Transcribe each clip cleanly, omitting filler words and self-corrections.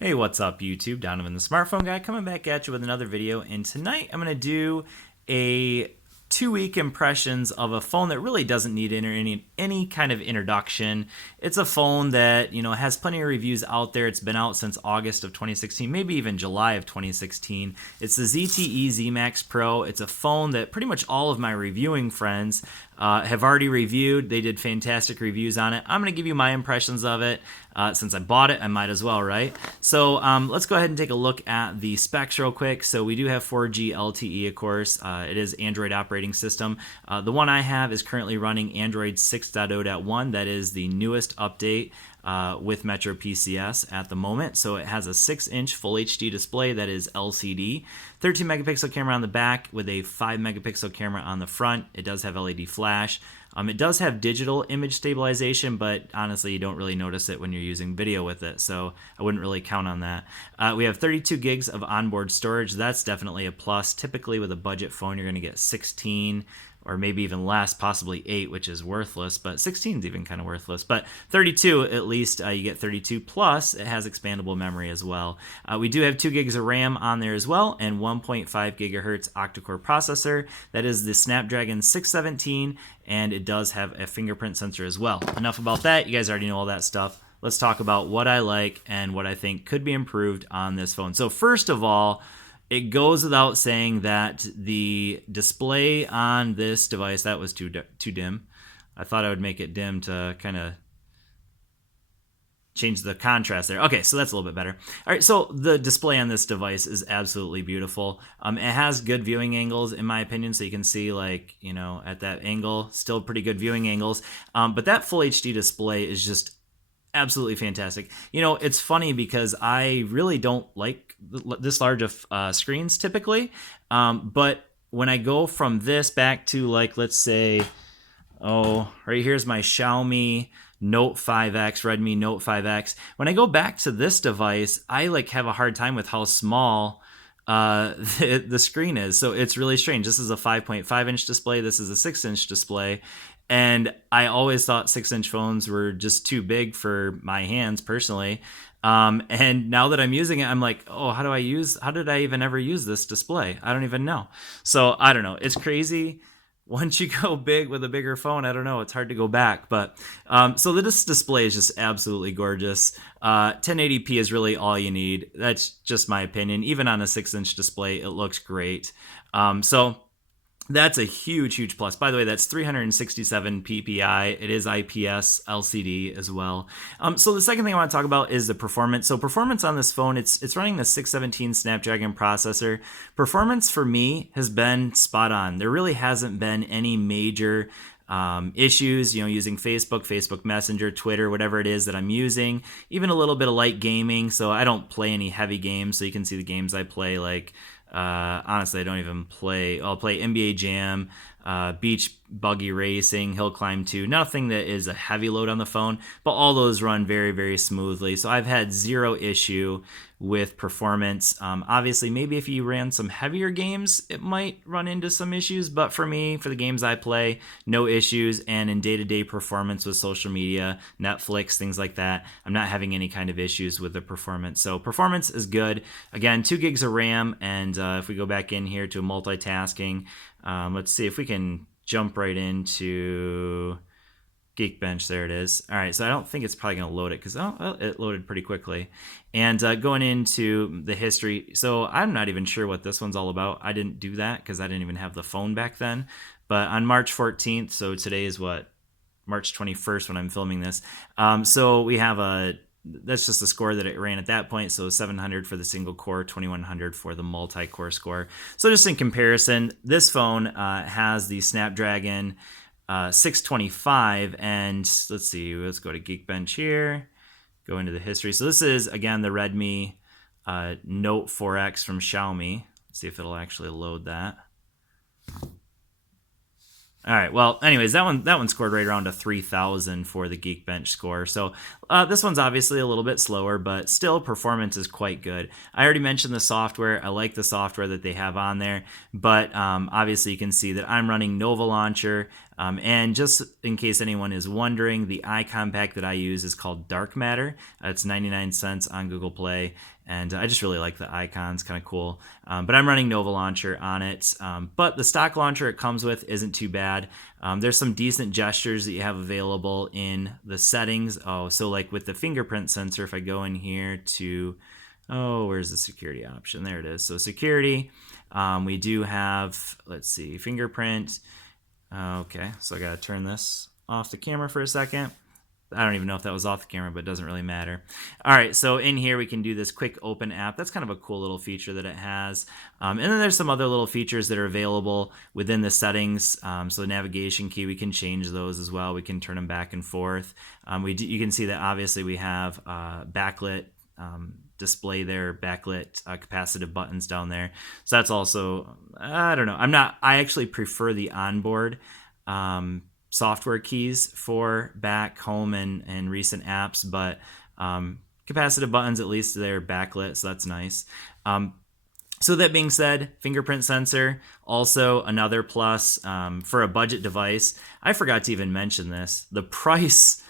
Hey, what's up YouTube? Donovan the Smartphone Guy coming back at you with another video, and tonight I'm going to do a 2-week impressions of a phone that really doesn't need any kind of introduction. It's a phone that, has plenty of reviews out there. It's been out since August of 2016, maybe even July of 2016. It's the ZTE ZMax Pro. It's a phone that pretty much all of my reviewing friends have already reviewed. They did fantastic reviews on it. I'm going to give you my impressions of it. Since I bought it, I might as well, right? So let's go ahead and take a look at the specs real quick. So we do have 4G LTE, of course. It is Android operating system. The one I have is currently running Android 6.0.1. That is the newest update with Metro PCS at the moment. So it has a 6-inch Full HD display that is LCD, 13 megapixel camera on the back with a 5 megapixel camera on the front. It does have LED flash. It does have digital image stabilization, but honestly, you don't really notice it when you're using video with it, so I wouldn't really count on that. We have 32 gigs of onboard storage. That's definitely a plus. Typically, with a budget phone, you're going to get 16 or maybe even less, possibly 8, which is worthless, but 16 is even kind of worthless. But 32, at least, you get 32, plus it has expandable memory as well. We do have 2 gigs of RAM on there as well, and 1.5 gigahertz octa-core processor. That is the Snapdragon 617, and it does have a fingerprint sensor as well. Enough about that. You guys already know all that stuff. Let's talk about what I like and what I think could be improved on this phone. So first of all, it goes without saying that the display on this device, that was too dim. I thought I would make it dim to kind of change the contrast there. Okay, so that's a little bit better. All right, so the display on this device is absolutely beautiful. It has good viewing angles, in my opinion, so you can see, like, at that angle, still pretty good viewing angles. But that Full HD display is just absolutely fantastic. It's funny because I really don't like this large of screens typically, but when I go from this back to, like, let's say, right here's my Xiaomi Note 5X, Redmi Note 5X. When I go back to this device, I have a hard time with how small the screen is. So it's really strange. This is a 5.5-inch display. This is a 6-inch display. And I always thought 6-inch phones were just too big for my hands personally. And now that I'm using it, I'm like, oh, how did I even ever use this display? I don't even know. So I don't know. It's crazy. Once you go big with a bigger phone, I don't know, it's hard to go back. But so this display is just absolutely gorgeous. 1080p is really all you need. That's just my opinion. Even on a 6-inch display, it looks great. So that's a huge plus. By the way, that's 367 ppi. It is IPS LCD as well. So the second thing I want to talk about is the performance. So performance on this phone, it's running the 617 Snapdragon processor. Performance for me has been spot on. There really hasn't been any major issues, using Facebook Messenger, Twitter, whatever it is that I'm using. Even a little bit of light gaming. So I don't play any heavy games. So you can see the games I play, like honestly, I don't even play. I'll play NBA Jam, Beach Buggy Racing, Hill Climb 2. Nothing that is a heavy load on the phone, but all those run very smoothly. So I've had zero issue with performance. Obviously, maybe if you ran some heavier games, it might run into some issues. But for me, for the games I play, no issues. And in day-to-day performance with social media, Netflix, things like that, I'm not having any kind of issues with the performance. So performance is good. Again, 2 gigs of RAM. And if we go back in here to multitasking, let's see if we can jump right into Geekbench. There it is. All right, so I don't think it's probably going to load it because it loaded pretty quickly. And going into the history, so I'm not even sure what this one's all about. I didn't do that because I didn't even have the phone back then. But on March 14th, so today is what, March 21st when I'm filming this. So we have that's just the score that it ran at that point. So 700 for the single core, 2100 for the multi-core score. So just in comparison, this phone has the Snapdragon 625, and let's see, let's go to Geekbench here, go into the history. So this is, again, the Redmi Note 4X from Xiaomi. Let's see if it'll actually load that. All right, well, anyways, that one scored right around a 3,000 for the Geekbench score. So this one's obviously a little bit slower, but still performance is quite good. I already mentioned the software. I like the software that they have on there, but obviously you can see that I'm running Nova Launcher. And just in case anyone is wondering, the icon pack that I use is called Dark Matter. It's 99 cents on Google Play, and I just really like the icons, kind of cool. But I'm running Nova Launcher on it. But the stock launcher it comes with isn't too bad. There's some decent gestures that you have available in the settings. Oh, so like with the fingerprint sensor, if I go in here to, where's the security option? There it is. So security, we do have, let's see, fingerprint. Okay, so I gotta turn this off the camera for a second. I don't even know if that was off the camera, but it doesn't really matter. All right, so in here we can do this quick open app. That's kind of a cool little feature that it has. And then there's some other little features that are available within the settings. So the navigation key, we can change those as well. We can turn them back and forth. You can see that obviously we have backlit display there, backlit capacitive buttons down there. So that's also, I don't know. I actually prefer the onboard software keys for back, home, and recent apps, but capacitive buttons, at least they're backlit, so that's nice. So that being said, fingerprint sensor, also another plus for a budget device. I forgot to even mention this. The price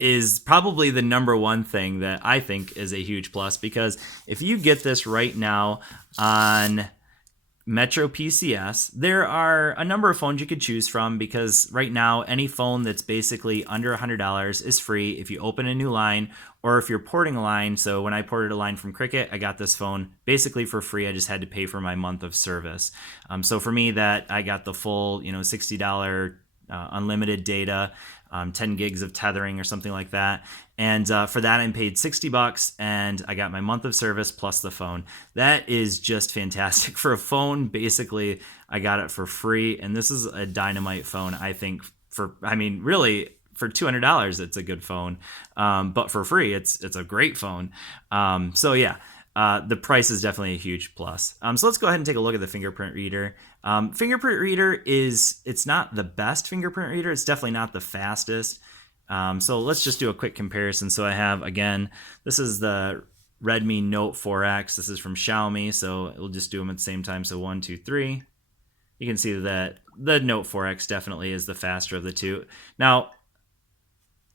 is probably the number one thing that I think is a huge plus, because if you get this right now on Metro PCS, there are a number of phones you could choose from, because right now any phone that's basically under $100 is free if you open a new line or if you're porting a line. So when I ported a line from Cricket, I got this phone basically for free. I just had to pay for my month of service. So for me, that I got the full, $60 unlimited data, 10 gigs of tethering or something like that. And for that, I paid $60 and I got my month of service plus the phone. That is just fantastic. For a phone, basically, I got it for free. And this is a dynamite phone, I think, really, for $200, it's a good phone. But for free, it's a great phone. So yeah. The price is definitely a huge plus. So let's go ahead and take a look at the fingerprint reader. Fingerprint reader it's not the best fingerprint reader. It's definitely not the fastest. So let's just do a quick comparison. So I have, again, this is the Redmi Note 4X. This is from Xiaomi. So we'll just do them at the same time. So 1, 2, 3. You can see that the Note 4X definitely is the faster of the two. Now,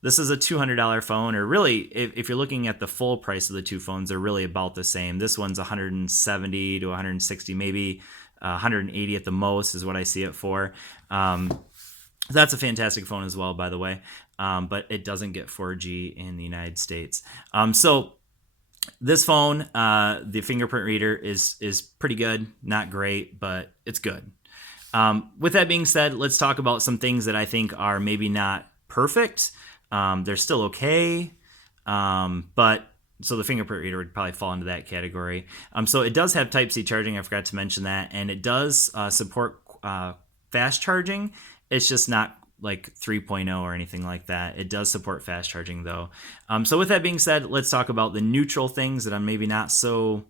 this is a $200 phone, or really, if you're looking at the full price of the two phones, they're really about the same. This one's 170 to 160, maybe 180 at the most is what I see it for. That's a fantastic phone as well, by the way, but it doesn't get 4G in the United States. So this phone, the fingerprint reader is pretty good, not great, but it's good. With that being said, let's talk about some things that I think are maybe not perfect. They're still okay, but so the fingerprint reader would probably fall into that category. So it does have Type-C charging. I forgot to mention that, and it does support fast charging. It's just not like 3.0 or anything like that. It does support fast charging though. So with that being said, let's talk about the neutral things that I'm maybe not so.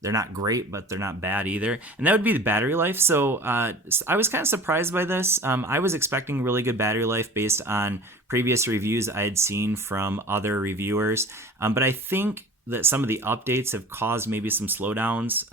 They're not great, but they're not bad either. And that would be the battery life. So I was kind of surprised by this. I was expecting really good battery life based on previous reviews I had seen from other reviewers. But I think that some of the updates have caused maybe some slowdowns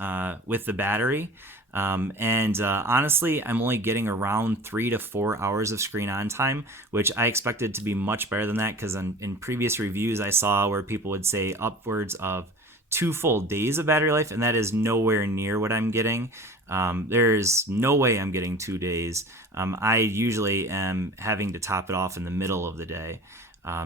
with the battery. Honestly, I'm only getting around 3 to 4 hours of screen on time, which I expected to be much better than that, because in previous reviews I saw where people would say upwards of 2 full days of battery life, and that is nowhere near what I'm getting. There's no way I'm getting 2 days. I usually am having to top it off in the middle of the day.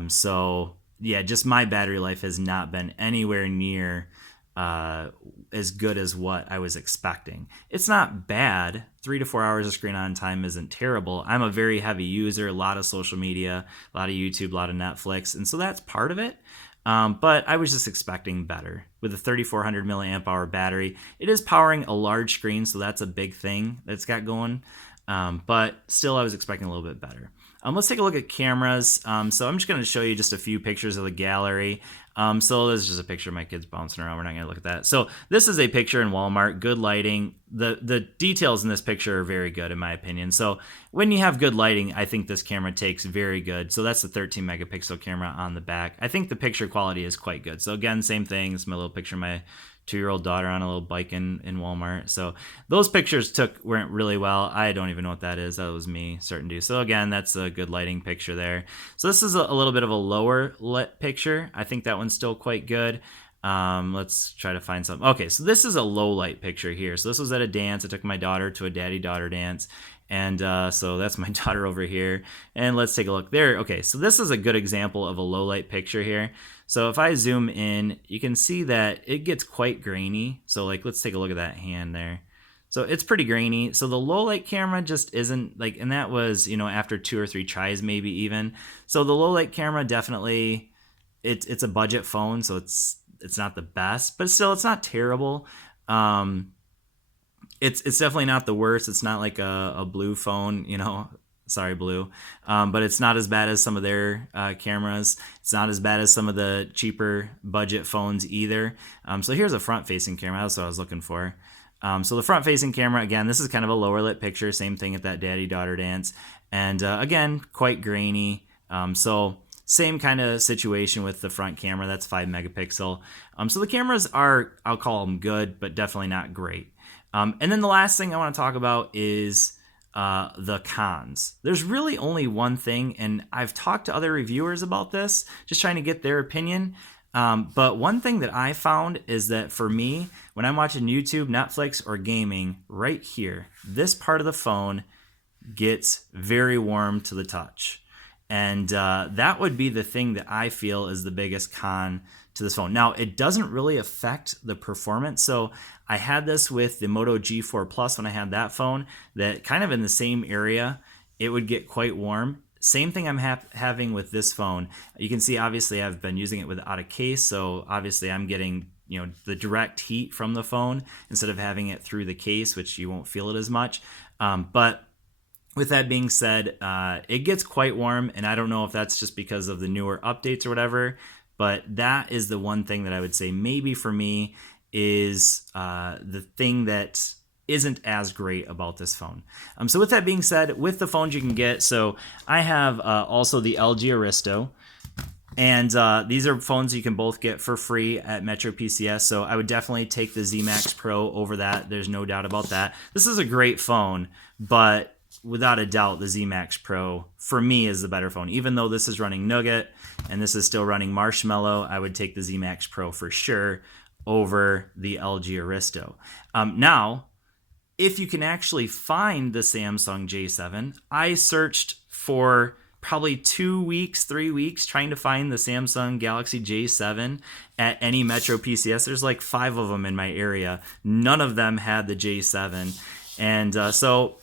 So yeah, just my battery life has not been anywhere near as good as what I was expecting. It's not bad. 3 to 4 hours of screen on time isn't terrible. I'm a very heavy user, a lot of social media, a lot of YouTube, a lot of Netflix, and so that's part of it. But I was just expecting better. With a 3400 milliamp hour battery, it is powering a large screen, so that's a big thing that's got going. But still, I was expecting a little bit better. Let's take a look at cameras. So I'm just going to show you just a few pictures of the gallery. So this is just a picture of my kids bouncing around. We're not going to look at that. So this is a picture in Walmart, good lighting. The details in this picture are very good in my opinion. So when you have good lighting, I think this camera takes very good. So that's the 13 megapixel camera on the back. I think the picture quality is quite good. So again, same thing. It's my little picture of my 2-year-old daughter on a little bike in Walmart. So those pictures went really well. I don't even know what that is. That was me starting to do. So again, that's a good lighting picture there. So this is a little bit of a lower lit picture. I think that one's still quite good. Let's try to find something. Okay, so this is a low light picture here. So this was at a dance. I took my daughter to a daddy-daughter dance. And so that's my daughter over here. And let's take a look there. Okay, so this is a good example of a low light picture here. So if I zoom in, you can see that it gets quite grainy. So like, let's take a look at that hand there. So it's pretty grainy. So the low light camera just isn't like, and that was, you know, after 2 or 3 tries, maybe even. So the low light camera definitely, it's a budget phone. So it's not the best, but still it's not terrible. It's definitely not the worst. It's not like a Blue phone, you know. Sorry, Blue. But it's not as bad as some of their cameras. It's not as bad as some of the cheaper budget phones either. So here's a front-facing camera. That's what I was looking for. So the front-facing camera, again, this is kind of a lower lit picture. Same thing at that daddy-daughter dance. And again, quite grainy. So same kind of situation with the front camera. That's 5 megapixel. So the cameras are, I'll call them good, but definitely not great. And then the last thing I want to talk about is the cons. There's really only one thing, and I've talked to other reviewers about this, just trying to get their opinion. But one thing that I found is that for me, when I'm watching YouTube, Netflix, or gaming, right here, this part of the phone gets very warm to the touch. And that would be the thing that I feel is the biggest con to this phone. Now, it doesn't really affect the performance. So I had this with the Moto G4 Plus when I had that phone, that kind of in the same area, it would get quite warm. Same thing I'm having with this phone. You can see, obviously, I've been using it without a case. So obviously I'm getting, you know, the direct heat from the phone instead of having it through the case, which you won't feel it as much. But with that being said, it gets quite warm, and I don't know if that's just because of the newer updates or whatever, but that is the one thing that I would say maybe for me is the thing that isn't as great about this phone. So with that being said, with the phones you can get, so I have also the LG Aristo, and these are phones you can both get for free at Metro PCS, so I would definitely take the ZMax Pro over that. There's no doubt about that. This is a great phone, but without a doubt, the ZMax Pro, for me, is the better phone. Even though this is running Nougat and this is still running Marshmallow, I would take the ZMax Pro for sure over the LG Aristo. Now, if you can actually find the Samsung J7, I searched for probably 2 weeks, 3 weeks, trying to find the Samsung Galaxy J7 at any Metro PCS. There's like 5 of them in my area. None of them had the J7. And so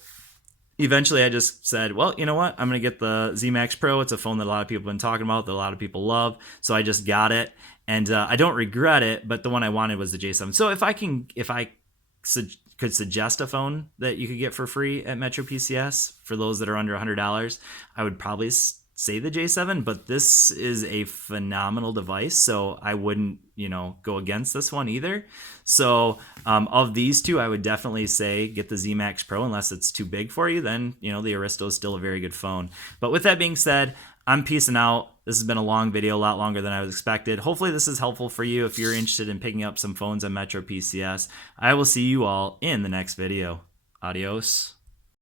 eventually I just said, well, you know what? I'm going to get the ZMax Pro. It's a phone that a lot of people have been talking about, that a lot of people love. So I just got it. And I don't regret it, but the one I wanted was the J7. So if I could suggest a phone that you could get for free at Metro PCS for those that are under $100, I would probably say the J7, but this is a phenomenal device, so I wouldn't, go against this one either. So of these two, I would definitely say get the ZMax Pro, unless it's too big for you. Then, the Aristo is still a very good phone. But with that being said, I'm peacing out. This has been a long video, a lot longer than I was expected. Hopefully this is helpful for you if you're interested in picking up some phones on Metro PCS. I will see you all in the next video. Adios.